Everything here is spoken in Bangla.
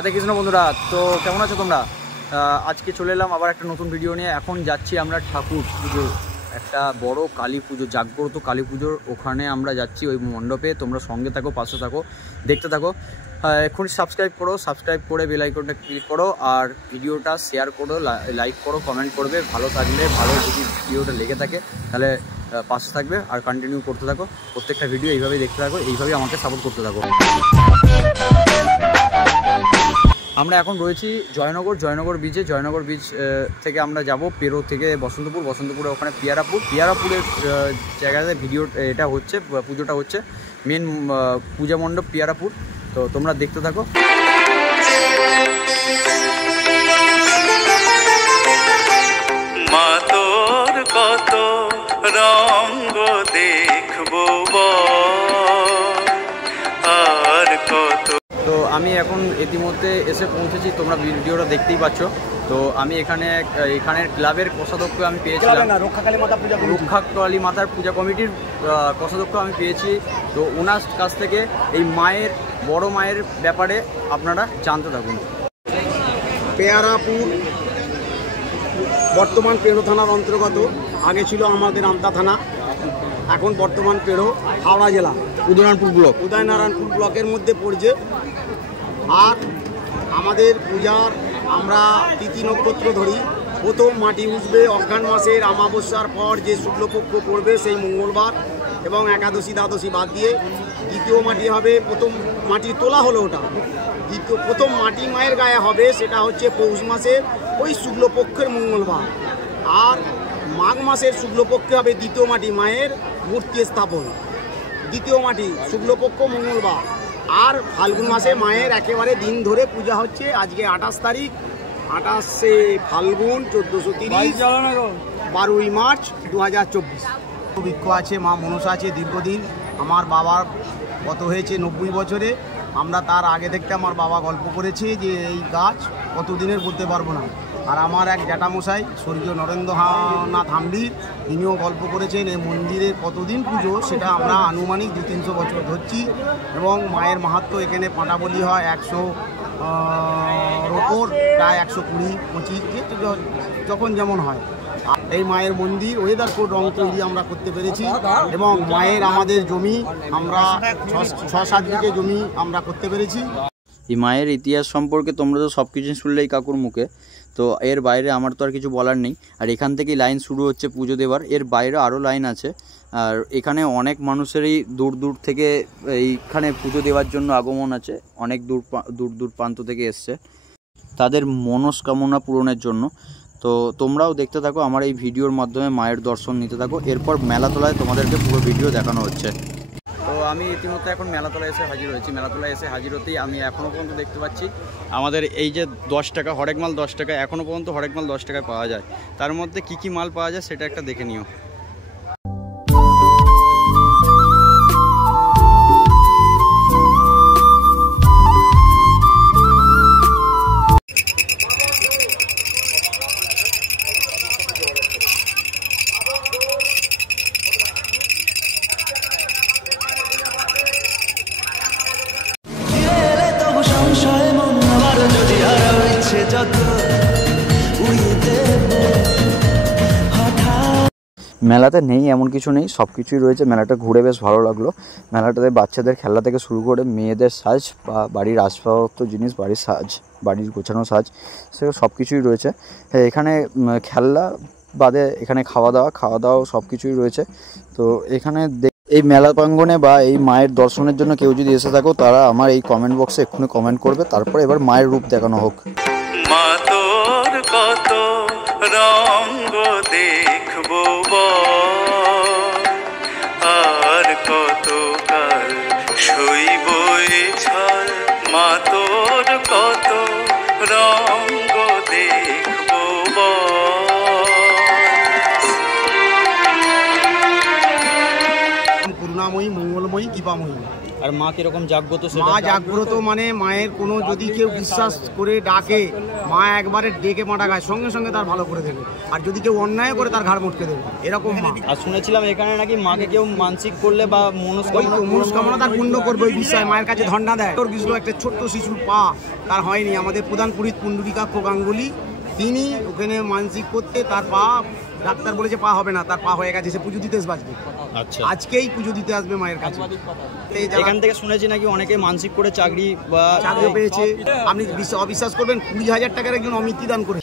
রাধে কৃষ্ণ বন্ধুরা, তো কেমন আছো তোমরা? আজকে চলে এলাম আবার একটা নতুন ভিডিও নিয়ে। এখন যাচ্ছি আমরা ঠাকুর পুজো, একটা বড় কালী পুজো, জাগ্রত কালী পুজোর ওখানে আমরা যাচ্ছি ওই মণ্ডপে। তোমরা সঙ্গে থাকো, পাশে থাকো, দেখতে থাকো। এখন সাবস্ক্রাইব করো, সাবস্ক্রাইব করে বেল আইকনটা ক্লিক করো, আর ভিডিওটা শেয়ার করো, লাইক করো, কমেন্ট করবে। ভালো থাকলে ভালো, যদি ভিডিওটা লেগে থাকে তাহলে পাশে থাকবে আর কন্টিনিউ করতে থাকো। প্রত্যেকটা ভিডিও এইভাবেই দেখতে থাকো, এইভাবেই আমাকে সাপোর্ট করতে থাকো। আমরা এখন রয়েছি জয়নগর বিচে। জয়নগর বিচ থেকে আমরা যাব পেরো থেকে বসন্তপুরে ওখানে পিয়ারাপুরের জায়গাতে ভিডিও এটা হচ্ছে, পুজোটা হচ্ছে মেন পূজা মণ্ডপ পিয়ারাপুর। তো তোমরা দেখতে থাকো। মাতোর কত রঙ্গ দেখবো আর কত। তো আমি এখন ইতিমধ্যে এসে পৌঁছেছি, তোমরা ভিডিওটা দেখতেই পাচ্ছ। তো আমি এখানের ক্লাবের কোষাধ্যক্ষ আমি পেয়েছিলাম, রক্ষাকালী মাতার পূজা কমিটির কোষাধ্যক্ষ আমি পেয়েছি। তো ওনার কাছ থেকে এই বড় মায়ের ব্যাপারে আপনারা জানতে থাকুন। পেয়ারাপুর বর্তমান পেরো থানার অন্তর্গত, আগে ছিল আমাদের আমতা থানা, এখন বর্তমান পেরো হাওড়া জেলা উদয়নারায়ণপুর ব্লকের মধ্যে পড়ছে। আর আমাদের পূজার আমরা তিথি নক্ষত্র ধরি। প্রথম মাটি উঠবে অঘ্রাণ মাসের অমাবস্যার পর, যে শুক্লপক্ষ পড়বে সেই মঙ্গলবার, এবং একাদশী দ্বাদশী বাদ দিয়ে দ্বিতীয় মাটি হবে। প্রথম মাটি তোলা হলো ওটা, প্রথম মাটি মায়ের গায়ে হবে, সেটা হচ্ছে পৌষ মাসের ওই শুক্লপক্ষের মঙ্গলবার। আর মাঘ মাসের শুক্লপক্ষে হবে দ্বিতীয় মাটি মায়ের মূর্তি স্থাপন, দ্বিতীয় মাটি শুক্লপক্ষ মঙ্গলবার। আর ফাল্গুন মাসে মায়ের একেবারে দিন ধরে পূজা হচ্ছে। আজকে 28 তারিখ, 28শে ফাল্গুন 1430, 12ই মার্চ 2024। বৃক্ষ আছে, মা মনসা আছে দীর্ঘদিন। আমার বাবার কত হয়েছে 90 বছরে। আমরা তার আগে থেকে আমার বাবা গল্প করেছে যে এই গাছ কতদিনের বলতে পারবো না। আর আমার এক জ্যাঠামশাই স্বর্গীয় নরেন্দ্রনাথ হাম্বির, তিনিও গল্প করেছেন এই মন্দিরের কতদিন পুজো, সেটা আমরা আনুমানিক 200-300 বছর ধরছি। এবং মায়ের মাহাত্ম্য এখানে পাঁটা বলি হয় 100 ওপর, প্রায় 120-25 যখন যেমন হয়। এই মায়ের মন্দির ওয়েদার কোড রং তৈরি আমরা করতে পেরেছি। এবং মায়ের আমাদের জমি আমরা 6-7 বিঘে জমি আমরা করতে পেরেছি। এই মায়ের ইতিহাস সম্পর্কে তোমরা তো সব কিছু শুনলেই কাকুর মুখে। তো এর বাইরে আমার তো আর কিছু বলার নেই। আর এখান থেকেই লাইন শুরু হচ্ছে পুজো দেওয়ার, এর বাইরে আরও লাইন আছে। আর এখানে অনেক মানুষেরই দূর থেকে এইখানে পুজো দেওয়ার জন্য আগমন আছে, অনেক দূর প্রান্ত থেকে এসছে তাদের মনস্কামনা পূরণের জন্য। তো তোমরাও দেখতে থাকো, আমার এই ভিডিওর মাধ্যমে মায়ের দর্শন নিতে থাকো। এরপর মেলাতলায় তোমাদেরকে পুরো ভিডিও দেখানো হচ্ছে। তো আমি ইতিমধ্যে এখন মেলাতলায় এসে হাজির হয়েছি। মেলাতলায় এসে হাজির হতেই আমি এখনও পর্যন্ত দেখতে পাচ্ছি আমাদের এই যে 10 টাকা হরেক মাল 10 টাকা, এখনও পর্যন্ত হরেক মাল 10 টাকায় পাওয়া যায়। তার মধ্যে কী মাল পাওয়া যায় সেটা একটা দেখে নিও। মেলাতে নেই এমন কিছু নেই, সব কিছুই রয়েছে। মেলাটা ঘুরে বেশ ভালো লাগলো। মেলাটাতে বাচ্চাদের খেলা থেকে শুরু করে মেয়েদের সাজ বা বাড়ির আসবাবপত্র জিনিস, বাড়ির সাজ, বাড়ির গোছানো সাজ, সেগুলো সব কিছুই রয়েছে। এখানে খেলনা বাদে এখানে খাওয়া দাওয়া সব কিছুই রয়েছে। তো এখানে এই মেলা প্রাঙ্গণে বা এই মায়ের দর্শনের জন্য কেউ যদি এসে থাকো, তারা আমার এই কমেন্ট বক্সে এক্ষুনি কমেন্ট করবে। তারপরে এবার মায়ের রূপ দেখানো হোক। মাতোর কত রঙ্গ দেখবো আর কত কাল সইব ছাল। মাতোর কত রঙ্গ দেখবো করুণাময়ী, মঙ্গলময়ী, কৃপাময়ী। আর মা কিরকম জাগ্রত মা সেটা? জাগ্রত মানে মায়ের কোনো যদি কেউ বিশ্বাস করে ডাকে, মা একবারে ডেকে মাটা গায় সঙ্গে সঙ্গে তার ভালো করে দেবে, আর যদি কেউ অন্যায় করে তার ঘাড় মটকে দেবে, এরকম মা। আর শুনেছিলাম এখানে নাকি মাকে কেউ মানসিক করলে বা মনস্কামনা তার পূর্ণ করবে ওই বিশ্বাস, মায়ের কাছে ধন্না দেয়। তোর গেছিল একটা ছোট্ট শিশুর পা, তার হয়নি, আমাদের প্রধান পুরোহিত পুণ্ডরীকাক্ষ গাঙ্গুলি তিনি ওখানে মানসিক করতে তার পা, ডাক্তার বলেছে পা হবে না, তার পা হয়ে গেছে, সে পুজো দিতে আসবে। আচ্ছা, আজকেই পুজো দিতে আসবে মায়ের কাছে। এখান থেকে শুনেছি নাকি অনেকে মানসিক করে চাকরি বা চাকরিও পেয়েছে। আপনি অবিশ্বাস করবেন, 20,000 টাকার একজন অমিতি দান করে